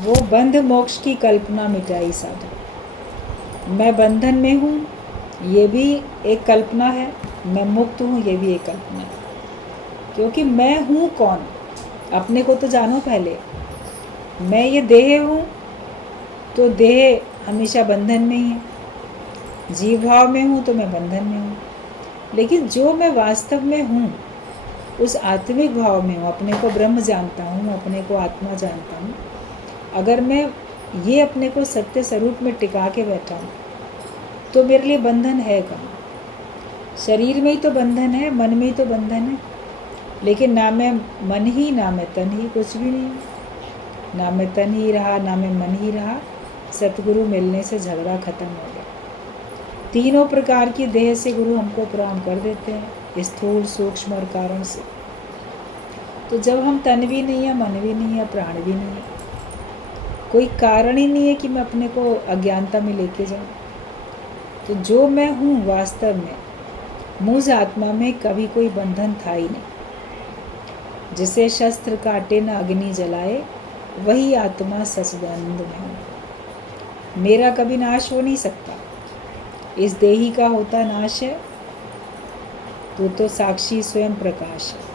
वो बंध मोक्ष की कल्पना मिटाई साधु। मैं बंधन में हूँ, ये भी एक कल्पना है। मैं मुक्त हूँ, ये भी एक कल्पना है। क्योंकि मैं हूँ कौन, अपने को तो जानो पहले। मैं ये देह हूँ, तो देह हमेशा बंधन में ही है। जीव भाव में हूँ तो मैं बंधन में हूँ। लेकिन जो मैं वास्तव में हूँ, उस आत्मिक भाव में हूँ, अपने को ब्रह्म जानता हूँ, अपने को आत्मा जानता हूँ। अगर मैं ये अपने को सत्य स्वरूप में टिका के बैठा हूँ, तो मेरे लिए बंधन है कहाँ? शरीर में ही तो बंधन है, मन में ही तो बंधन है। लेकिन ना मैं मन ही, ना मैं तन ही, कुछ भी नहीं। ना मैं तन ही रहा, ना मैं मन ही रहा। सतगुरु मिलने से झगड़ा खत्म हो गया। तीनों प्रकार की देह से गुरु हमको प्रणाम कर देते हैं, स्थूल, सूक्ष्म और कारण से। तो जब हम तन भी नहीं है, मन भी नहीं है, प्राण भी नहीं है, कोई कारण ही नहीं है कि मैं अपने को अज्ञानता में लेके जाऊं। तो जो मैं हूँ वास्तव में, मुझ आत्मा में कभी कोई बंधन था ही नहीं। जिसे शस्त्र काटे न अग्नि जलाए, वही आत्मा सच्चिदानंद में हूँ। मेरा कभी नाश हो नहीं सकता। इस देही का होता नाश है, तो साक्षी स्वयं प्रकाश है।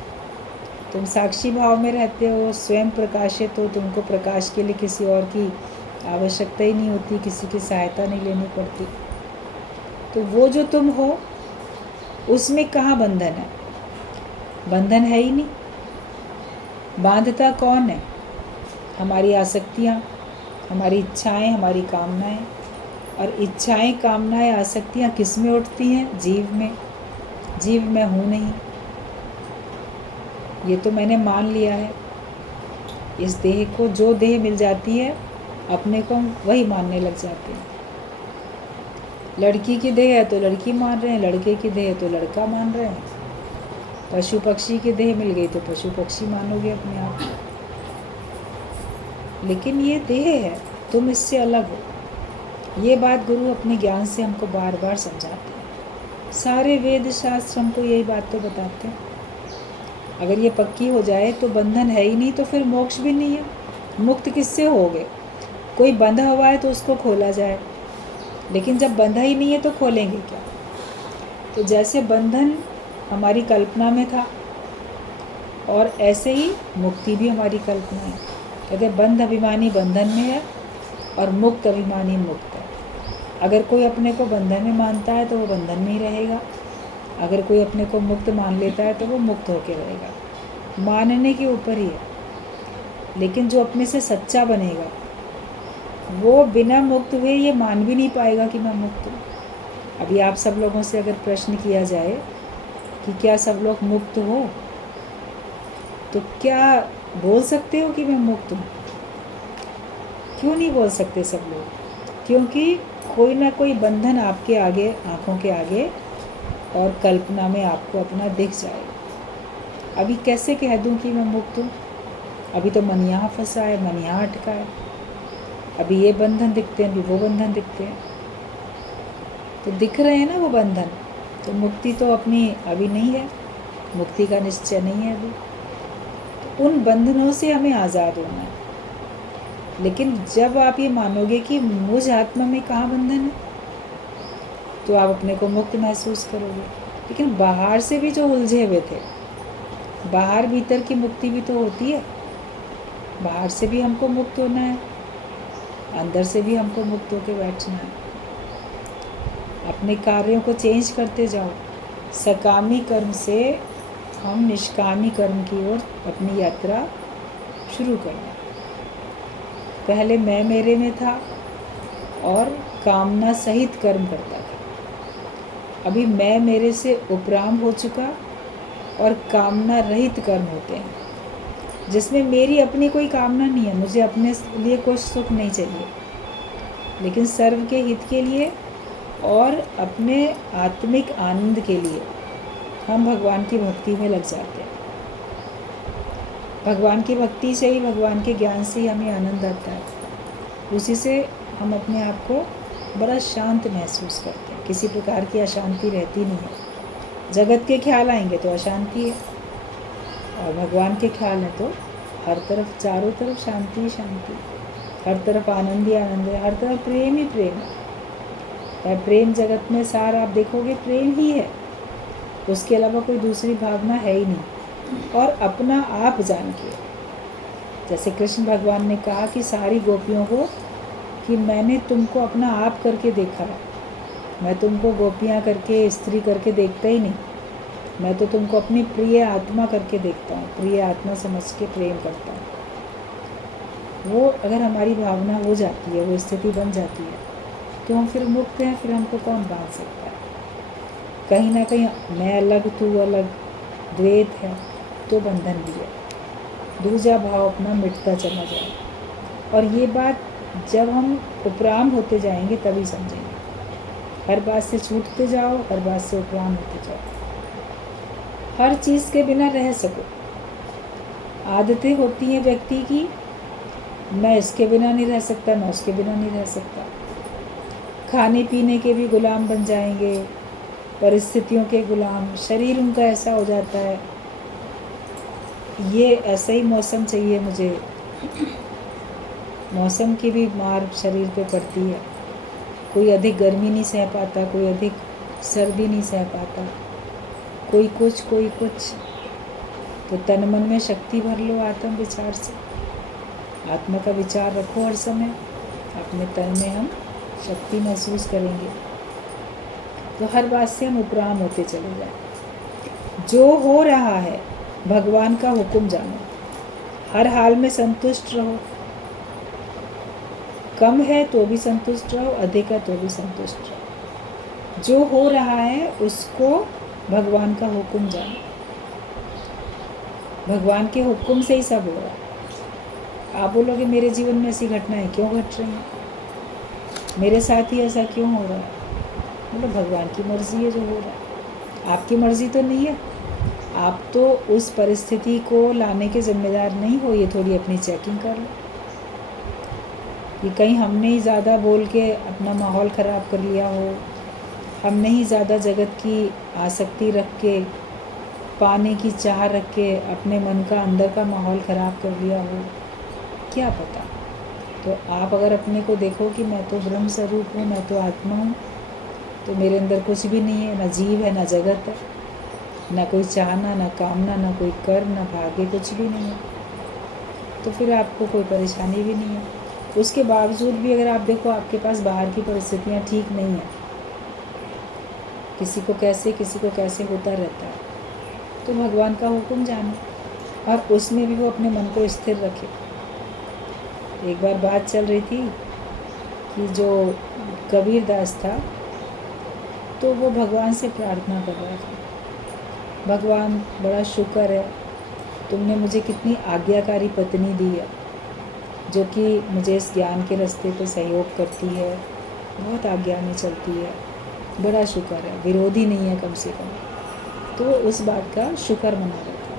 तुम साक्षी भाव में रहते हो, स्वयं प्रकाशित हो, तुमको प्रकाश के लिए किसी और की आवश्यकता ही नहीं होती, किसी की सहायता नहीं लेनी पड़ती। तो वो जो तुम हो, उसमें कहाँ बंधन है? बंधन है ही नहीं। बांधता कौन है? हमारी आसक्तियाँ, हमारी इच्छाएं, हमारी कामनाएं। और इच्छाएं, कामनाएं, आसक्तियाँ किस में उठती हैं? जीव में। जीव मैं हूँ नहीं, ये तो मैंने मान लिया है। इस देह को, जो देह मिल जाती है अपने को, हम वही मानने लग जाते हैं। लड़की की देह है तो लड़की मान रहे हैं, लड़के की देह है तो लड़का मान रहे हैं। पशु पक्षी की देह मिल गई तो पशु पक्षी मानोगे अपने आप। लेकिन ये देह है, तुम इससे अलग हो। ये बात गुरु अपने ज्ञान से हमको बार बार समझाते हैं। सारे वेद शास्त्र हमको यही बात तो बताते हैं। अगर ये पक्की हो जाए तो बंधन है ही नहीं, तो फिर मोक्ष भी नहीं है। मुक्त किससे होगे? कोई बंधा हुआ है तो उसको खोला जाए, लेकिन जब बंधा ही नहीं है तो खोलेंगे क्या? तो जैसे बंधन हमारी कल्पना में था, और ऐसे ही मुक्ति भी हमारी कल्पना है। कहते बंध अभिमानी बंधन में है और मुक्त अभिमानी मुक्त है। अगर कोई अपने को बंधन में मानता है तो वो बंधन में ही रहेगा। अगर कोई अपने को मुक्त मान लेता है तो वो मुक्त होके रहेगा। मानने के ऊपर ही है। लेकिन जो अपने से सच्चा बनेगा, वो बिना मुक्त हुए ये मान भी नहीं पाएगा कि मैं मुक्त हूँ। अभी आप सब लोगों से अगर प्रश्न किया जाए कि क्या सब लोग मुक्त हो, तो क्या बोल सकते हो कि मैं मुक्त हूँ? क्यों नहीं बोल सकते सब लोग? क्योंकि कोई ना कोई बंधन आपके आगे, आँखों के आगे और कल्पना में आपको अपना दिख जाएगा। अभी कैसे कह दूँ कि मैं मुक्त हूँ? अभी तो मन यहाँ फंसा है, मन यहाँ अटका है। अभी ये बंधन दिखते हैं, अभी वो बंधन दिखते हैं। तो दिख रहे हैं ना वो बंधन। तो मुक्ति तो अपनी अभी नहीं है, मुक्ति का निश्चय नहीं है अभी। तो उन बंधनों से हमें आज़ाद होना है। लेकिन जब आप ये मानोगे कि मुझ आत्मा में कहाँ बंधन है, तो आप अपने को मुक्त महसूस करोगे। लेकिन बाहर से भी जो उलझे हुए थे, बाहर भीतर की मुक्ति भी तो होती है। बाहर से भी हमको मुक्त होना है, अंदर से भी हमको मुक्त होकर बैठना है। अपने कार्यों को चेंज करते जाओ। सकामी कर्म से हम निष्कामी कर्म की ओर अपनी यात्रा शुरू करना। पहले मैं मेरे में था और कामना सहित कर्म करता था। अभी मैं मेरे से उपराम हो चुका और कामना रहित कर्म होते हैं, जिसमें मेरी अपनी कोई कामना नहीं है। मुझे अपने लिए कोई सुख नहीं चाहिए, लेकिन सर्व के हित के लिए और अपने आत्मिक आनंद के लिए हम भगवान की भक्ति में लग जाते हैं। भगवान की भक्ति से ही, भगवान के ज्ञान से ही हमें आनंद आता है। उसी से हम अपने आप को बड़ा शांत महसूस करते हैं। किसी प्रकार की अशांति रहती नहीं है। जगत के ख्याल आएंगे तो अशांति है, और भगवान के ख्याल हैं तो हर तरफ, चारों तरफ शांति ही शांति। हर तरफ आनंद ही आनंद है, हर तरफ प्रेम ही प्रेम है। प्रेम जगत में सार आप देखोगे प्रेम ही है, उसके अलावा कोई दूसरी भावना है ही नहीं। और अपना आप जान के, जैसे कृष्ण भगवान ने कहा कि सारी गोपियों को कि मैंने तुमको अपना आप करके देखा है, मैं तुमको गोपियाँ करके स्त्री करके देखता ही नहीं, मैं तो तुमको अपनी प्रिय आत्मा करके देखता हूँ, प्रिय आत्मा समझ के प्रेम करता हूँ। वो अगर हमारी भावना हो जाती है, वो स्थिति बन जाती है, तो हम फिर मुक्त हैं, फिर हमको कौन बांध सकता है। कहीं ना कहीं मैं अलग तू अलग द्वैत है तो बंधन भी है, दूजा भाव अपना मिटता चला जाए। और ये बात जब हम उपराम होते जाएंगे तभी समझेंगे। हर बात से छूटते जाओ, हर बात से उपराम होते जाओ, हर चीज़ के बिना रह सको। आदतें होती हैं व्यक्ति की, मैं इसके बिना नहीं रह सकता, मैं उसके बिना नहीं रह सकता। खाने पीने के भी गुलाम बन जाएंगे, परिस्थितियों के गुलाम, शरीर उनका ऐसा हो जाता है, ये ऐसा ही मौसम चाहिए मुझे, मौसम की भी मार शरीर पे पड़ती है। कोई अधिक गर्मी नहीं सह पाता, कोई अधिक सर्दी नहीं सह पाता, कोई कुछ कोई कुछ। तो तन मन में शक्ति भर लो आत्म विचार से, आत्मा का विचार रखो हर समय, अपने तन में हम शक्ति महसूस करेंगे, तो हर बात से हम उपराम होते चले जाए। जो हो रहा है भगवान का हुक्म जानो, हर हाल में संतुष्ट रहो, कम है तो भी संतुष्ट रहो, अधिक है तो भी संतुष्ट रहो। जो हो रहा है उसको भगवान का हुक्म जानो, भगवान के हुक्म से ही सब हो रहा है। आप बोलोगे मेरे जीवन में ऐसी घटनाएं क्यों घट रही हैं, मेरे साथ ही ऐसा क्यों हो रहा है? मतलब भगवान की मर्जी है जो हो रहा है, आपकी मर्जी तो नहीं है। आप तो उस परिस्थिति को लाने के जिम्मेदार नहीं हो। ये थोड़ी अपनी चेकिंग कर लो कि कहीं हमने ही ज़्यादा बोल के अपना माहौल ख़राब कर लिया हो, हमने ही ज़्यादा जगत की आसक्ति रख के, पाने की चाह रख के अपने मन का अंदर का माहौल ख़राब कर लिया हो, क्या पता। तो आप अगर अपने को देखो कि मैं तो ब्रह्म स्वरूप हूँ, मैं तो आत्मा हूँ, तो मेरे अंदर कुछ भी नहीं है, ना जीव है, ना जगत है, ना कोई चाहना, ना कामना, ना कोई कर्म, ना भाग्य, कुछ भी नहीं है, तो फिर आपको कोई परेशानी भी नहीं है। उसके बावजूद भी अगर आप देखो आपके पास बाहर की परिस्थितियाँ ठीक नहीं है, किसी को कैसे होता रहता है, तो भगवान का हुक्म जानो और उसमें भी वो अपने मन को स्थिर रखे। एक बार बात चल रही थी कि जो कबीर दास था, तो वो भगवान से प्रार्थना कर रहा था, भगवान बड़ा शुक्र है तुमने मुझे कितनी आज्ञाकारी पत्नी दी है, जो कि मुझे इस ज्ञान के रास्ते पे सहयोग करती है, बहुत आज्ञा में चलती है, बड़ा शुक्र है, विरोधी नहीं है कम से कम। तो उस बात का शुक्र मना रहा था।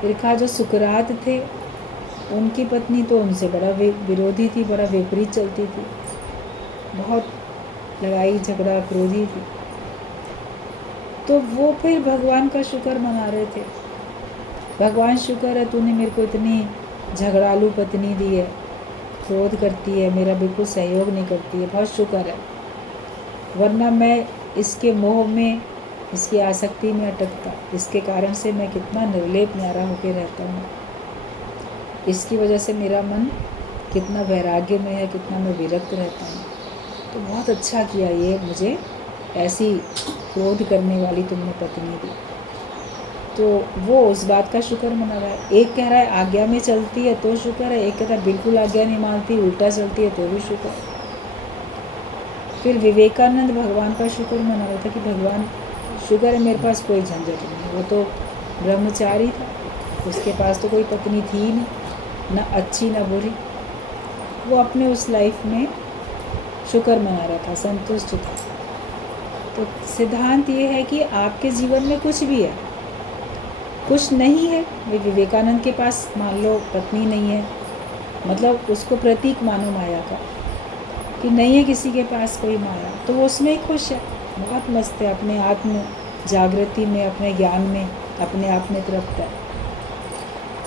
फिर कहा जो सुकरात थे उनकी पत्नी तो उनसे बड़ा विरोधी थी, बड़ा विपरीत चलती थी, बहुत लड़ाई झगड़ा क्रोधी थी। तो वो फिर भगवान का शुक्र मना रहे थे, भगवान शुक्र है तूने मेरे को इतनी झगड़ालू पत्नी दी है, क्रोध करती है, मेरा बिल्कुल सहयोग नहीं करती है, बहुत शुक्र है, वरना मैं इसके मोह में, इसकी आसक्ति में अटकता, इसके कारण से मैं कितना निर्लेप न्यारा होकर रहता हूँ, इसकी वजह से मेरा मन कितना वैराग्य में है, कितना मैं विरक्त रहता हूँ। तो बहुत अच्छा किया ये मुझे ऐसी क्रोध करने वाली तुमने पत्नी दी। तो वो उस बात का शुक्र मना रहा है। एक कह रहा है आज्ञा में चलती है तो शुक्र है, एक कहता है बिल्कुल आज्ञा नहीं मानती, उल्टा चलती है तो भी शुक्र है। फिर विवेकानंद भगवान का शुक्र मना रहा था कि भगवान शुक्र है मेरे पास कोई झंझट नहीं। वो तो ब्रह्मचारी था, उसके पास तो कोई पत्नी थी ही नहीं, ना अच्छी ना बुरी, वो अपने उस लाइफ में शुक्र मना रहा था, संतुष्ट था। तो सिद्धांत ये है कि आपके जीवन में कुछ भी है, कुछ नहीं है, विवेकानंद के पास मान लो पत्नी नहीं है, मतलब उसको प्रतीक मानो माया का कि नहीं है किसी के पास कोई माया, तो वो उसमें ही खुश है, बहुत मस्त है, अपने आत्म जागृति में, अपने ज्ञान में, अपने आप में तृप्त है।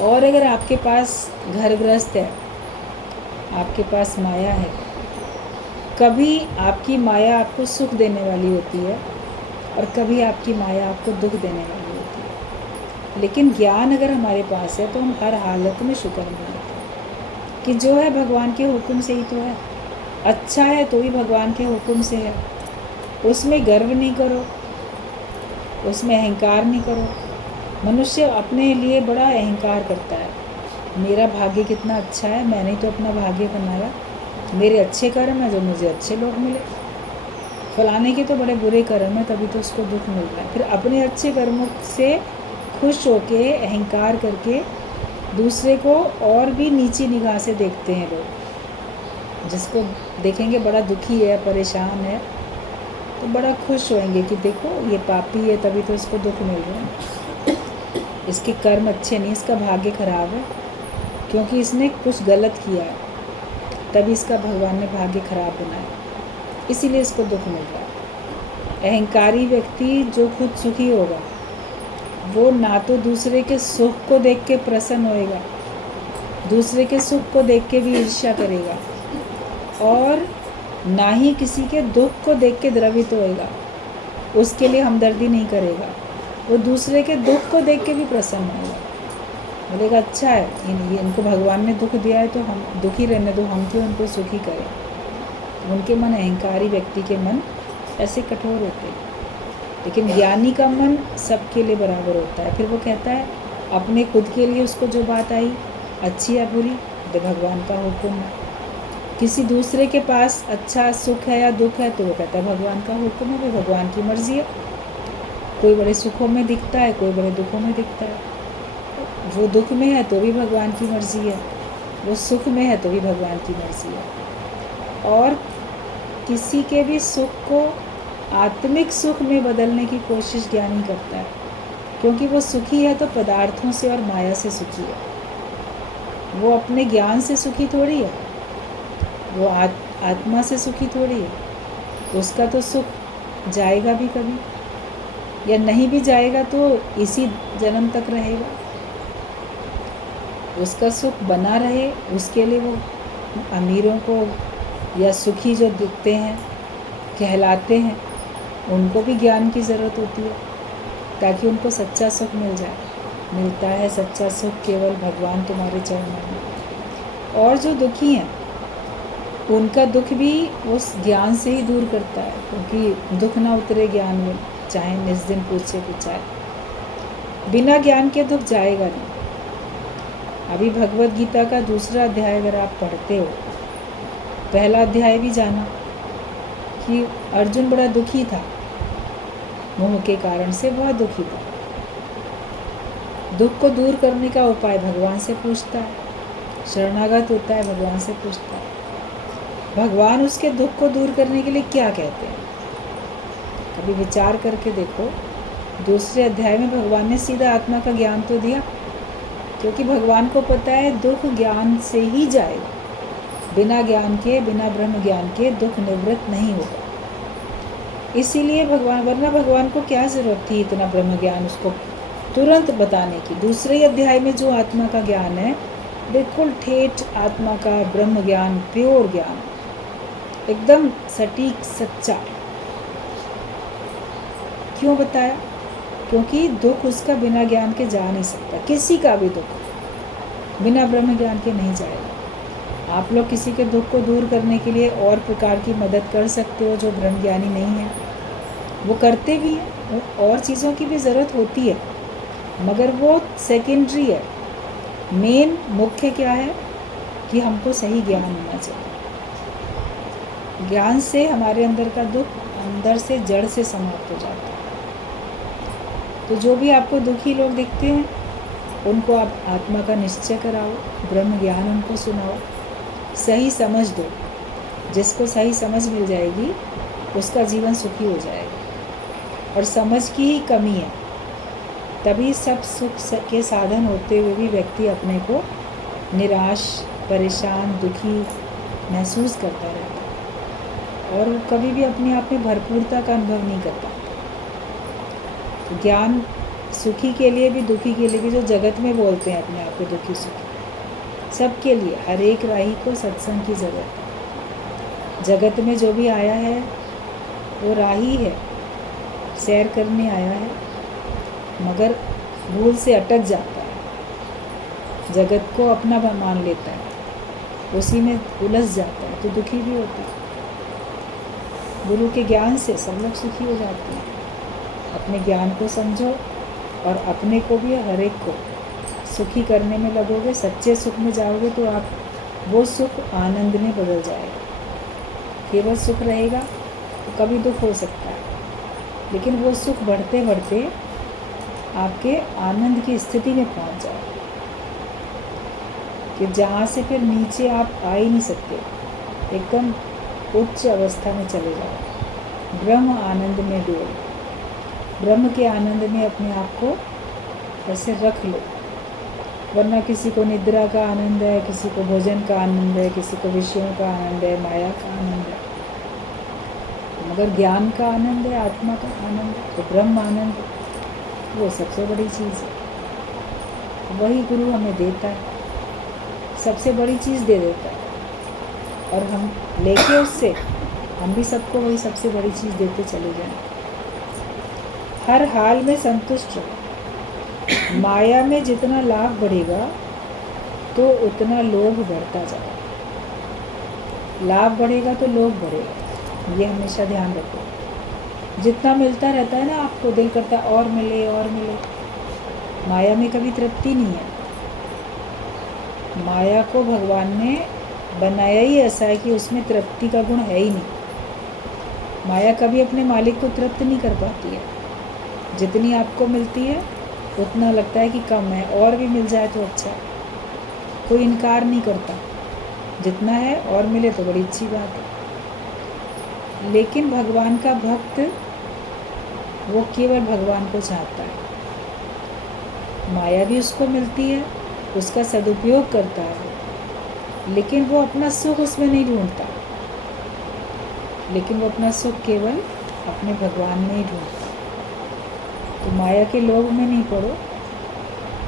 और अगर आपके पास घर गृहस्थ है, आपके पास माया है। कभी आपकी माया आपको सुख देने वाली होती है और कभी आपकी माया आपको दुख देने वाली होती है। लेकिन ज्ञान अगर हमारे पास है तो हम हर हालत में शुक्र मनाते हैं कि जो है भगवान के हुक्म से ही तो है। अच्छा है तो भी भगवान के हुक्म से है। उसमें गर्व नहीं करो, उसमें अहंकार नहीं करो। मनुष्य अपने लिए बड़ा अहंकार करता है, मेरा भाग्य कितना अच्छा है, मैंने तो अपना भाग्य बनाया, मेरे अच्छे कर्म है जो मुझे अच्छे लोग मिले, फलाने के तो बड़े बुरे कर्म है तभी तो उसको दुख मिल रहा है। फिर अपने अच्छे कर्मों से खुश होके अहंकार करके दूसरे को और भी नीची निगाह से देखते हैं लोग। जिसको देखेंगे बड़ा दुखी है, परेशान है, तो बड़ा खुश होएंगे कि देखो ये पापी है तभी तो इसको दुख मिल रहा है, इसके कर्म अच्छे नहीं, इसका भाग्य खराब है, क्योंकि इसने कुछ गलत किया है तभी इसका भगवान ने भाग्य खराब बनाया, इसीलिए इसको दुख मिल रहा है। अहंकारी व्यक्ति जो खुद सुखी होगा वो ना तो दूसरे के सुख को देख के प्रसन्न होएगा, दूसरे के सुख को देख के भी ईर्ष्या करेगा, और ना ही किसी के दुख को देख के द्रवित होएगा, उसके लिए हमदर्दी नहीं करेगा। वो दूसरे के दुख को देख के भी प्रसन्न होगा, बोलेगा अच्छा है इनको भगवान ने दुख दिया है तो हम दुखी रहने दो, हम क्यों उनको सुखी करें। तो उनके मन, अहंकारी व्यक्ति के मन ऐसे कठोर होते हैं। लेकिन ज्ञानी का मन सबके लिए बराबर होता है। फिर वो कहता है अपने खुद के लिए उसको जो बात आई अच्छी या बुरी तो भगवान का हुक्म है। किसी दूसरे के पास अच्छा सुख है या दुख है तो वो कहता है भगवान का हुक्म है, वो भगवान की मर्जी है। कोई बड़े सुखों में दिखता है, कोई बड़े दुखों में दिखता है। वो दुख में है तो भी भगवान की मर्जी है, वो सुख में है तो भी भगवान की मर्जी है। और किसी के भी सुख को आत्मिक सुख में बदलने की कोशिश ज्ञानी करता है, क्योंकि वो सुखी है तो पदार्थों से और माया से सुखी है, वो अपने ज्ञान से सुखी थोड़ी है, वो आत्मा से सुखी थोड़ी है। उसका तो सुख जाएगा भी कभी, या नहीं भी जाएगा तो इसी जन्म तक रहेगा। उसका सुख बना रहे उसके लिए वो अमीरों को या सुखी जो दिखते हैं कहलाते हैं उनको भी ज्ञान की ज़रूरत होती है ताकि उनको सच्चा सुख मिल जाए। मिलता है सच्चा सुख केवल भगवान तुम्हारे चरणों में। और जो दुखी हैं उनका दुख भी उस ज्ञान से ही दूर करता है, क्योंकि दुख ना उतरे ज्ञान में, चाहे निस दिन पूछे पूछाए, बिना ज्ञान के दुख जाएगा नहीं। अभी भगवत गीता का दूसरा अध्याय अगर आप पढ़ते हो, पहला अध्याय भी जाना कि अर्जुन बड़ा दुखी था, मोह के कारण से बहुत दुखी था। दुख को दूर करने का उपाय भगवान से पूछता है, शरणागत होता है, भगवान से पूछता है। भगवान उसके दुख को दूर करने के लिए क्या कहते हैं, कभी विचार करके देखो। दूसरे अध्याय में भगवान ने सीधा आत्मा का ज्ञान तो दिया, क्योंकि भगवान को पता है दुख ज्ञान से ही जाएगा, बिना ज्ञान के, बिना ब्रह्म ज्ञान के दुख निवृत्त नहीं होगा। इसीलिए भगवान, वरना भगवान को क्या ज़रूरत थी इतना ब्रह्म ज्ञान उसको तुरंत बताने की। दूसरे अध्याय में जो आत्मा का ज्ञान है बिल्कुल ठेठ आत्मा का ब्रह्म ज्ञान, प्योर ज्ञान, एकदम सटीक सच्चा। क्यों बताया? क्योंकि दुख उसका बिना ज्ञान के जा नहीं सकता, किसी का भी दुख बिना ब्रह्म ज्ञान के नहीं जाएगा। आप लोग किसी के दुख को दूर करने के लिए और प्रकार की मदद कर सकते हो जो ब्रह्म ज्ञानी नहीं है, वो करते भी हैं, और चीज़ों की भी ज़रूरत होती है, मगर वो सेकेंडरी है। मेन मुख्य क्या है कि हमको सही ज्ञान होना चाहिए। ज्ञान से हमारे अंदर का दुख अंदर से जड़ से समाप्त हो जाता है। तो जो भी आपको दुखी लोग दिखते हैं उनको आप आत्मा का निश्चय कराओ, ब्रह्म ज्ञान उनको सुनाओ, सही समझ दो। जिसको सही समझ मिल जाएगी उसका जीवन सुखी हो जाएगा। और समझ की ही कमी है, तभी सब सुख के साधन होते हुए भी व्यक्ति अपने को निराश, परेशान, दुखी महसूस करता रहता है और वो कभी भी अपने आप में भरपूरता का अनुभव नहीं करता। तो ज्ञान सुखी के लिए भी दुखी के लिए भी, जो जगत में बोलते हैं अपने आप को दुखी सुखी, सबके लिए, हर एक राही को सत्संग की ज़रूरत है। जगत में जो भी आया है वो राही है, सैर करने आया है, मगर भूल से अटक जाता है, जगत को अपना मान लेता है, उसी में उलझ जाता है तो दुखी भी होता है। गुरु के ज्ञान से सब लोग सुखी हो जाते हैं। अपने ज्ञान को समझो और अपने को भी, हर एक को सुखी करने में लगोगे, सच्चे सुख में जाओगे तो आप वो सुख आनंद में बदल जाएगा। केवल सुख रहेगा तो कभी दुख हो सकता है, लेकिन वो सुख बढ़ते बढ़ते आपके आनंद की स्थिति में पहुंच जाए कि जहाँ से फिर नीचे आप आ ही नहीं सकते, एकदम उच्च अवस्था में चले जाओ, ब्रह्म आनंद में डूबो। ब्रह्म के आनंद में अपने आप को ऐसे रख लो, वरना किसी को निद्रा का आनंद है, किसी को भोजन का आनंद है, किसी को विषयों का आनंद है, माया का आनंद है, मगर ज्ञान का आनंद है, आत्मा का आनंद है, तो ब्रह्म आनंद वो सबसे बड़ी चीज़ है। वही गुरु हमें देता है, सबसे बड़ी चीज़ दे देता है, और हम लेके उससे हम भी सबको वही सबसे बड़ी चीज़ देते चले जाएं। हर हाल में संतुष्ट रहो। माया में जितना लाभ बढ़ेगा तो उतना लोभ बढ़ता जाएगा, लाभ बढ़ेगा तो लोभ बढ़ेगा, ये हमेशा ध्यान रखो। जितना मिलता रहता है ना आपको, दिल करता है और मिले और मिले। माया में कभी तृप्ति नहीं है। माया को भगवान ने बनाया ही ऐसा है कि उसमें तृप्ति का गुण है ही नहीं। माया कभी अपने मालिक को तृप्त नहीं कर पाती है। जितनी आपको मिलती है उतना लगता है कि कम है, और भी मिल जाए तो अच्छा है। कोई इनकार नहीं करता, जितना है और मिले तो बड़ी अच्छी बात है। लेकिन भगवान का भक्त वो केवल भगवान को चाहता है। माया भी उसको मिलती है, उसका सदुपयोग करता है, लेकिन वो अपना सुख उसमें नहीं ढूंढता, लेकिन वो अपना सुख केवल अपने भगवान में ही ढूंढता। तो माया के लोभ में नहीं पड़ो,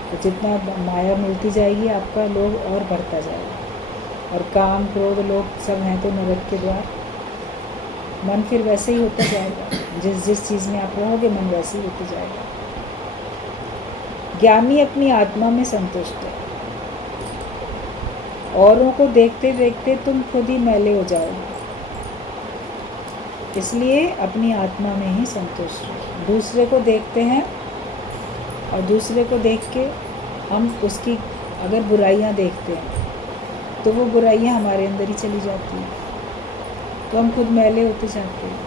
तो जितना माया मिलती जाएगी आपका लोभ और बढ़ता जाएगा। और काम क्रोध लोभ सब हैं तो नरक के द्वार। मन फिर वैसे ही होता जाएगा, जिस जिस चीज़ में आप रहोगे मन वैसे ही होता जाएगा। ज्ञानी अपनी आत्मा में संतुष्ट है। औरों को देखते देखते तुम खुद ही मैले हो जाओगे, इसलिए अपनी आत्मा में ही संतुष्ट रहो। दूसरे को देखते हैं और दूसरे को देख के हम उसकी अगर बुराइयां देखते हैं तो वो बुराइयां हमारे अंदर ही चली जाती हैं, तो हम खुद मैले होते जाते हैं।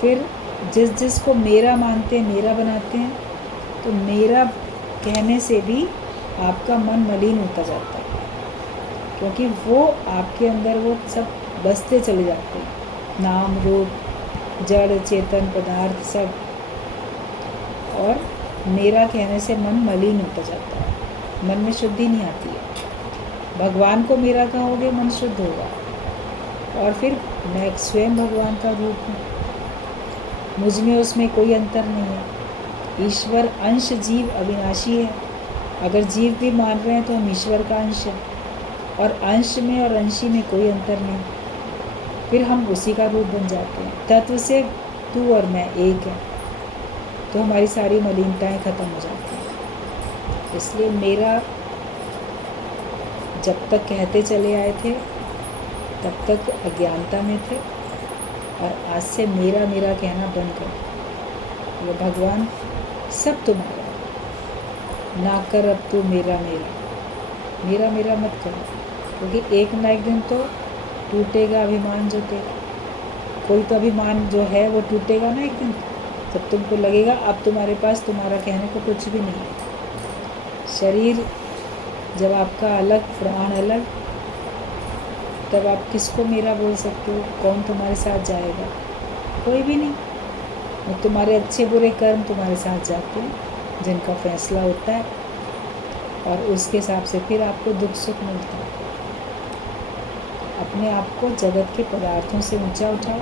फिर जिस जिस को मेरा मानते हैं, मेरा बनाते हैं, तो मेरा कहने से भी आपका मन मलिन होता जाता है, क्योंकि वो आपके अंदर वो सब बसते चले जाते हैं, नाम रूप जड़ चेतन पदार्थ सब, और मेरा कहने से मन मलिन होता जाता है, मन में शुद्धि नहीं आती है। भगवान को मेरा कहोगे मन शुद्ध होगा, और फिर मैं स्वयं भगवान का रूप हूँ, मुझ में उसमें कोई अंतर नहीं है। ईश्वर अंश जीव अविनाशी है। अगर जीव भी मान रहे हैं तो हम ईश्वर का अंश है, और अंश में और अंशी में कोई अंतर नहीं, फिर हम उसी का रूप बन जाते हैं। तत्व से तू और मैं एक है, तो हमारी सारी मलिनताएं खत्म हो जाती हैं। इसलिए मेरा जब तक कहते चले आए थे तब तक अज्ञानता में थे, और आज से मेरा मेरा कहना बंद करो। ये भगवान सब तुम्हारा, ना कर अब तू मेरा मेरा, मेरा मेरा मत करो, क्योंकि एक ना एक दिन तो टूटेगा अभिमान जो तेरा। कोई तो अभिमान जो है वो टूटेगा ना एक दिन, जब तुमको लगेगा अब तुम्हारे पास तुम्हारा कहने को कुछ भी नहीं है। शरीर जब आपका अलग, प्राण अलग, तब आप किसको मेरा बोल सकते हो? कौन तुम्हारे साथ जाएगा? कोई भी नहीं। और तुम्हारे अच्छे बुरे कर्म तुम्हारे साथ जाते हैं, जिनका फैसला होता है, और उसके हिसाब से फिर आपको दुख सुख मिलता है। अपने आप को जगत के पदार्थों से ऊंचा उठाओ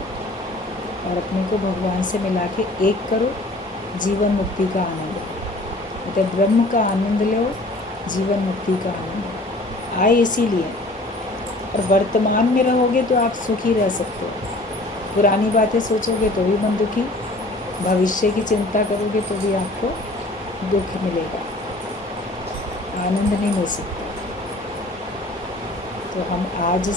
और अपने को भगवान से मिला के एक करो, जीवन मुक्ति का आनंद लो। अगर ब्रह्म का आनंद लो, जीवन मुक्ति का आनंद लो। आए इसीलिए। और वर्तमान में रहोगे तो आप सुखी रह सकते हो, पुरानी बातें सोचोगे तो भी मन दुखी, भविष्य की चिंता करोगे तो भी आपको दुख मिलेगा, आनंद नहीं मिल सकता। तो हम आज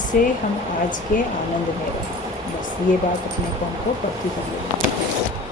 के आनंद में रहें, बस ये बात अपने को हमको पक्की कर लेनी है।